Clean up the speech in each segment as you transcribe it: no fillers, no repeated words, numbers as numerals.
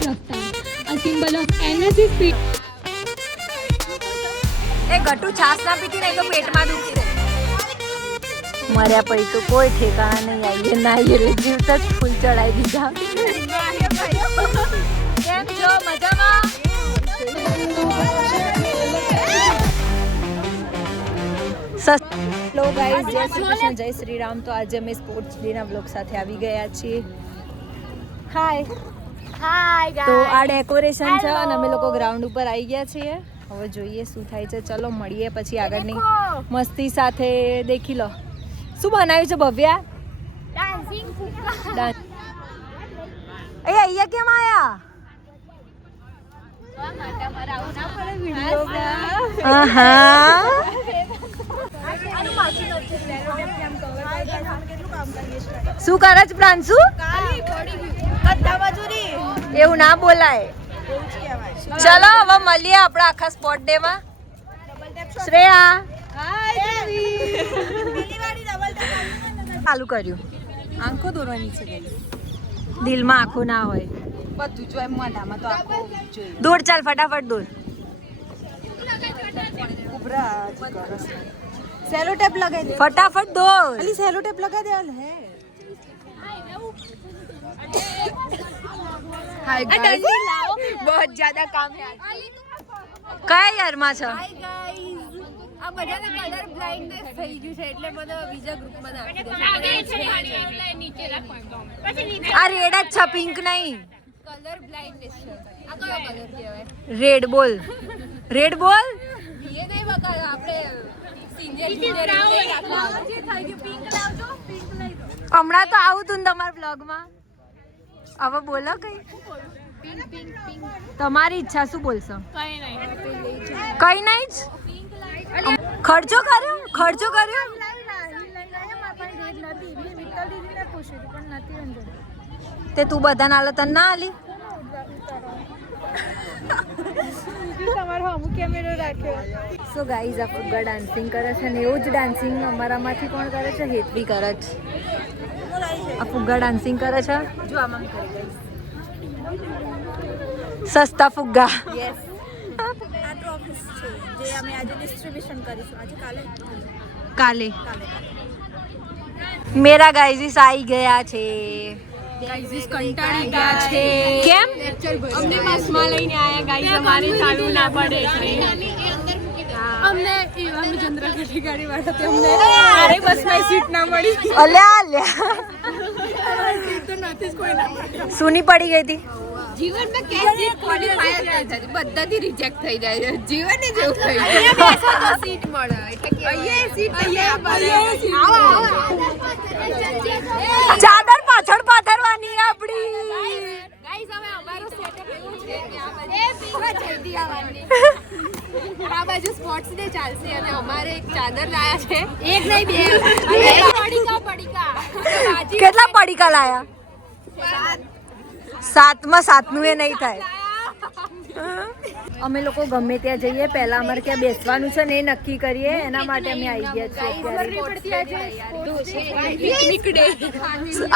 of raftar, a symbol of energy, speed. એ ગટુ છાસ ના પીતી નહીં તો પેટમાં દુખશે. મર્યા પછી તો કોઈ ઠેકાણા નહીં આવીએ ના આવીએ જીવતા જ ફૂલ ચડાવી દીધા. કેમ છો મજામાં? હેલો ગાઈઝ, જય શ્રી કૃષ્ણ, જય શ્રી રામ. તો આજે અમે સ્પોર્ટ્સ ડે ના બ્લોગ સાથે આવી ગયા છીએ. હાય હાય તો આ ડેકોરેશન છે અને અમે લોકો ગ્રાઉન્ડ ઉપર આવી ગયા છીએ. હવે જોઈએ શું થાય છે. ચલો મળીએ પછી આગળની મસ્તી સાથે. દેખી લો શું બનાવ્યું છે ભવ્યા. Dancing dance. અહીંયા કેમ આયા? શું કરે છે પ્રાંશુ? એવું ના બોલાય. ચલો હવે મળીએ આપણા આખા સ્પોર્ટ ડે માં. શ્રેયા ચાલુ કર્યું. આંખો દોરવાની છે ગાઈસ. દિલમાં આંખો ના હોય. બધું જો એમ મોઢામાં તો આંખો જોઈએ. દોડ ચાલ ફટાફટ દોડ. ઉભરા કરસ. સેલો ટેપ લગાઈ દે. ફટાફટ દોડ. અલી સેલો ટેપ લगा दे હે. हाय गाइस, बहुत ज्यादा काम है आज. કયા યરમાં છે? આ બધાને કલર બ્લાઇન્ડનેસ થઈ ગયું છે એટલે બધા બીજા ગ્રુપમાં નાખી દે. આ રેડ જ છે, પિંક નહીં. કલર બ્લાઇન્ડનેસ છે. આ કયો કલર કહેવાય? રેડ બોલ. રેડ બોલ. એ નહીં બકા, આપણે સિનિયર જુનિયર જે થઈ ગયું. પિંક લાવજો, પિંક લઈ દો. હમણાં તો આવું તું ને તમારા બ્લોગમાં. હવે બોલો કઈ. Pink pink pink. તમારી ઈચ્છા, શું બોલશો? કઈ નહીં. કઈ નહીં જ. ખર્ચો કર્યો. તે તું બધાને આલે તને ના આલી? સો ગાઈઝ, આ ફુગ્ગા ડાન્સિંગ કરે છે ને એવું જ ડાન્સિંગ અમારામાંથી કોણ કરે છે? હેતવી કરે છે. આ ફુગ્ગા ડાન્સિંગ કરે છે. જો આમ કરી ગાઈસ. સસ્તા ફુગ્ગા. યસ. આ ટ્રોફીસ છે જે અમે આજે ડિસ્ટ્રીબ્યુશન કરીશું. આજે કાલે કાલે મેરા ગાઈઝીસ આવી ગયા છે. ગાઈઝ કંટાળી ગયા છે. કેમ? અમને બસમાં લઈને આયા ગાઈઝ, અમારે ચાલવું ના પડે. અમને એવા ચંદ્રકાઠી ગાડી વાળા તે અમને અરે બસમાં સીટ ના મળી. અલ્યા સીટ તો નથી જ કોઈ ના મળી. સુની પડી ગઈ હતી. જીવનમાં કે સીટ ક્વોલિફાયર નહીં થતી, બધાથી રિજેક્ટ થઈ જાય છે. જીવન જ એવું થઈ જાય. અહીંયા બેસો તો સીટ મળે એટલે કે અહીંયા સીટ ચાદર પાછળ પાથરવાની આપડી. ગાઈઝ હવે અમારો સેટઅપ એવું છે કે આ બાજુ જલ્દી આવવાની. આ બાજુ સ્પોર્ટ્સ ડે ચાલશે અને અમારે એક ચાદર લાયા છે. એક નહીં બે. પડીકા. કેટલા પડીકા લાયા? 7માં 7નું એ નહીં થાય. અમે લોકો ગમે ત્યાં જઈએ પહેલા અમારે ક્યાં બેસવાનું છે ને એ નક્કી કરીએ. એના માટે અમે આવી ગયા છીએ.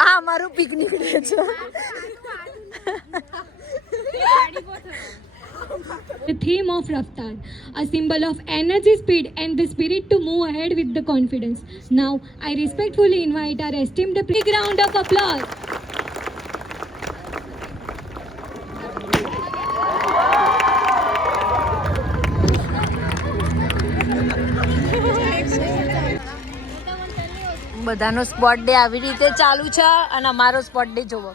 આ અમારું પિકનિક ડે છે. The theme of raftar, a symbol of energy, speed and the spirit to move ahead with the confidence. Now, I respectfully invite our esteemed big round of applause. બધાનો સ્પોટ ડે આવી રીતે ચાલુ છે અને અમારો spot day જોવો.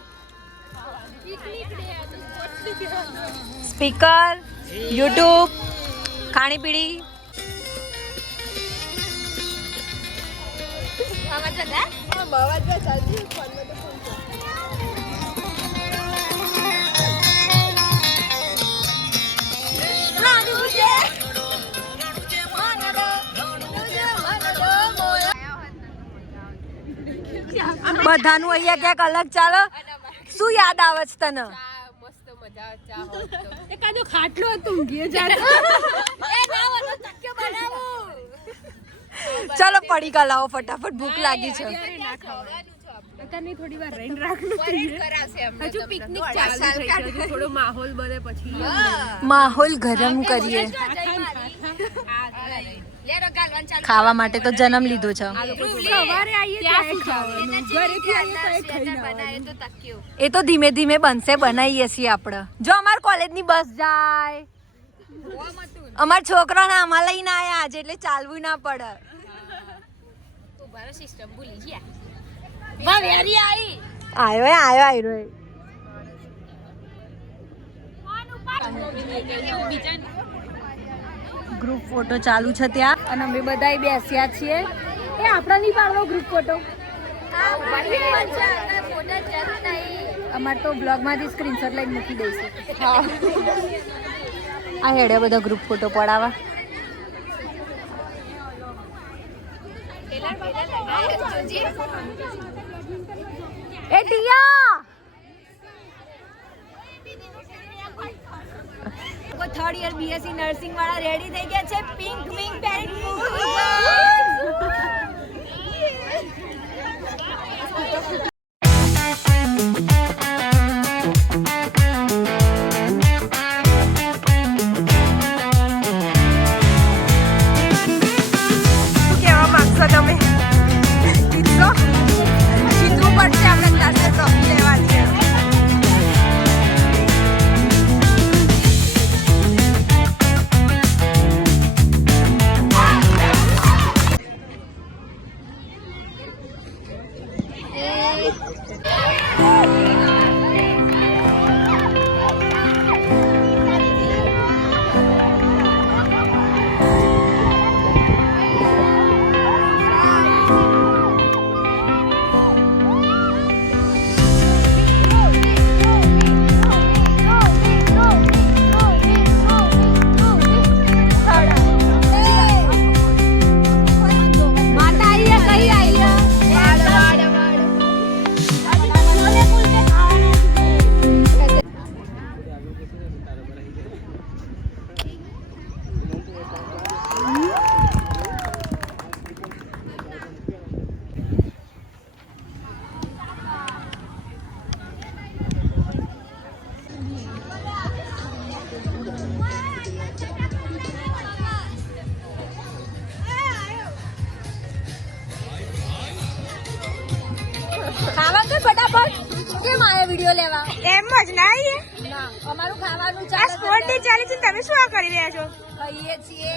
Speaker, YouTube, ખાણીપીણી. બધાનું અહીંયા ક્યાંક અલગ ચાલે. શું યાદ આવે છે તને? મસ્ત મજા આવે. એકાદો ખાટલો હતો ઊંઘી જાય. ચાલો પડીકા લાવો ફટાફટ, ભૂખ લાગી છે. આવતા નહીં થોડી વાર રહીને રાખનું કરાવશે અમને હજુ તમને. પિકનિક દોઢ ચાલુ સાલ થઈ છે કાઢે. હજુ થોડો માહોલ બને પછી હા. માહોલ ગરમ કરીએ લે રો ગાલવાન ચાલુ. ખાવા માટે તો જન્મ લીધો છે સવારે આવીએ ત્યારે ખાવાનું ઘરેથી આવીએ તો બનાવે તો તક્યો. એ તો ધીમે ધીમે બનશે બનાવીએ છીએ આપણે જો અમાર કોલેજની બસ જાય અમાર છોકરાને આમાં લઈને આયા આજે એટલે ચાલવું ના પડે ઉભારો સિસ્ટમ ભૂલી ગયા. વાહ વેરી આવી. આયો ગ્રુપ ફોટો ચાલુ છે ત્યાં અને અમે બધા બેસ્યા છીએ એ આપણા નહીં પાડવો ગ્રુપ ફોટો અમાર તો બ્લોગમાંથી સ્ક્રીનશોટ લઈને મૂકી દઈશું આ હેડે બધા ગ્રુપ ફોટો પડાવવા એ ટીયા થર્ડ યર બીએસસી નર્સિંગ વાળા રેડી થઈ ગયા છે પિંક પિંક પેન્ટ ખાવા કે ફટાફટ કેમ આયા વિડિયો લેવા એમ જ ના આવીએ ના અમારું ખાવાનું આ ચાલે સ્પોર્ટ ડે ચાલે છે ને તમે શું આ કરી રહ્યા છો ખાઈએ છીએ